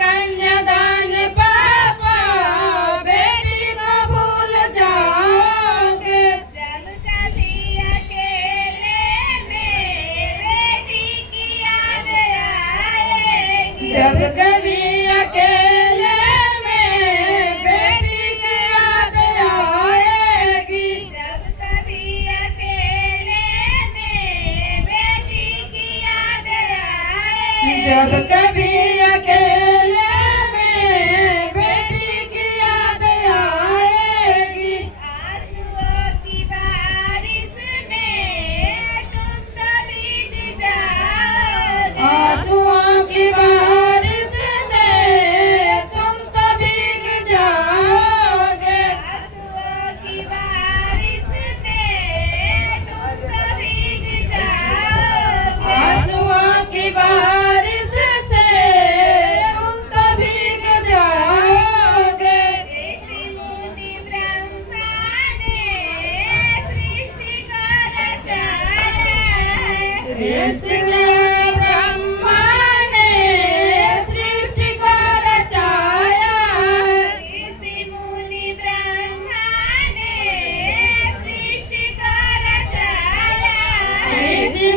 कन्यादान पापा बेटी को भूल जाओगे। जब कभी अकेले में बेटी की याद आएगी। जब कभी अकेले में बेटी की याद आएगी। जब कभी अकेले में बेटी की याद आएगी। जब कभी अकेले में बेटी की याद आएगी। आंसुओं की बारिश में तुम तो भीग जाओगे। आंसुओं की बारिश में तुम तो भीग जाओगे। आंसुओं की बारिश से तुम तो भीग जाओगे। आंसुओं की बारिश से तुम तो भीग जाओगे। ऋषि मुनि ब्रह्मा ने सृष्टि को रचाया। ऋषि मुनि ब्रह्मा ने सृष्टि को रचाया। ऋषि मुनि ब्रह्मा ने सृष्टि को रचाया। ऋषि